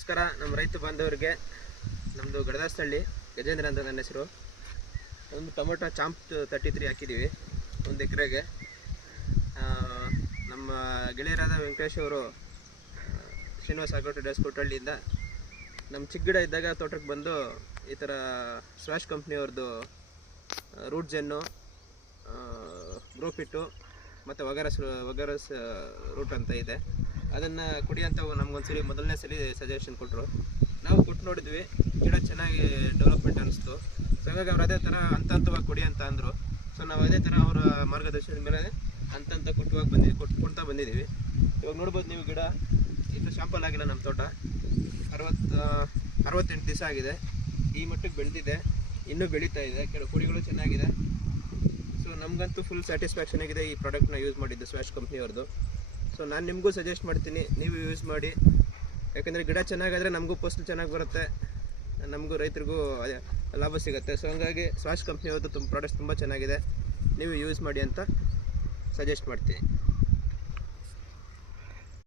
ನಮಸ್ಕಾರ ನಮ್ಮ ರೈತ ಬಾಂಧವರಿಗೆ. ನಮ್ಮದು ಗಡದಾಸಹಳ್ಳಿ, ಗಜೇಂದ್ರ ಅಂತ ನನ್ನ ಹೆಸರು. ಒಂದು ಟೊಮೊಟೊ ಚಾಂಪ್ 33 ಹಾಕಿದ್ದೀವಿ 1 ಎಕರೆಗೆ. ನಮ್ಮ ಗೆಳೆಯರಾದ ವೆಂಕಟೇಶ್ ಅವರು ಶ್ರೀನಿವಾಸ ಆಗ್ರೋ ಟ್ರೇಡರ್ಸ್ ಕೋಟಹಳ್ಳಿಯಿಂದ ನಮ್ಮ ಚಿಕ್ಕ ಗಿಡ ಇದ್ದಾಗ ತೋಟಕ್ಕೆ ಬಂದು ಈ ಥರ ಸ್ವಾಶ್ ಕಂಪ್ನಿಯವ್ರದ್ದು ರೂಟ್ ಜೆನ್ನು, ಗ್ರೋಫಿಟ್ಟು ಮತ್ತು ವಗರಸ್ ರೂಟ್ ಅಂತ ಇದೆ, ಅದನ್ನು ಕುಡಿ ಅಂತ ನಮಗೊಂದ್ಸಲಿ ಮೊದಲನೇ ಸಲ ಸಜೆಷನ್ ಕೊಟ್ಟರು. ನಾವು ಕೊಟ್ಟು ನೋಡಿದ್ವಿ, ಗಿಡ ಚೆನ್ನಾಗಿ ಡೆವಲಪ್ಮೆಂಟ್ ಅನ್ನಿಸ್ತು. ಸೊ ಹಾಗಾಗಿ ಅವ್ರು ಅದೇ ಥರ ಹಂತವಾಗಿ ಕೊಡಿ ಅಂತ ಅಂದರು. ಸೊ ನಾವು ಅದೇ ಥರ ಅವರ ಮಾರ್ಗದರ್ಶನದ ಮೇಲೆ ಹಂತ ಕೊಡ್ತಾ ಬಂದಿದ್ದೀವಿ. ಇವಾಗ ನೋಡ್ಬೋದು ನೀವು, ಗಿಡ ಇನ್ನು ಶಾಂಪಲ್ ಆಗಿಲ್ಲ. ನಮ್ಮ ತೋಟ 68 ದಿವಸ ಆಗಿದೆ, ಈ ಮಟ್ಟಕ್ಕೆ ಬೆಳೆದಿದೆ, ಇನ್ನೂ ಬೆಳೀತಾ ಇದೆ. ಕೆಲವು ಕುಡಿಗಳು ಚೆನ್ನಾಗಿದೆ. ಸೊ ನಮಗಂತೂ ಫುಲ್ ಸ್ಯಾಟಿಸ್ಫ್ಯಾಕ್ಷನ್ ಆಗಿದೆ ಈ ಪ್ರಾಡಕ್ಟ್ನ ಯೂಸ್ ಮಾಡಿದ್ದು, ಸ್ವಾಶ್ ಕಂಪ್ನಿಯವ್ರದ್ದು. ಸೊ ನಾನು ನಿಮಗೂ ಸಜೆಸ್ಟ್ ಮಾಡ್ತೀನಿ, ನೀವು ಯೂಸ್ ಮಾಡಿ. ಯಾಕಂದರೆ ಗಿಡ ಚೆನ್ನಾಗಾದರೆ ನಮಗೂ ಫಸಲು ಚೆನ್ನಾಗಿ ಬರುತ್ತೆ, ನಮಗೂ ರೈತರಿಗೂ ಲಾಭ ಸಿಗುತ್ತೆ. ಸೊ ಹಂಗಾಗಿ ಸ್ವಾಶ್ ಕಂಪ್ನಿಯವ್ರದ್ದು ಪ್ರಾಡಕ್ಟ್ಸ್ ತುಂಬ ಚೆನ್ನಾಗಿದೆ, ನೀವು ಯೂಸ್ ಮಾಡಿ ಅಂತ ಸಜೆಸ್ಟ್ ಮಾಡ್ತೀನಿ.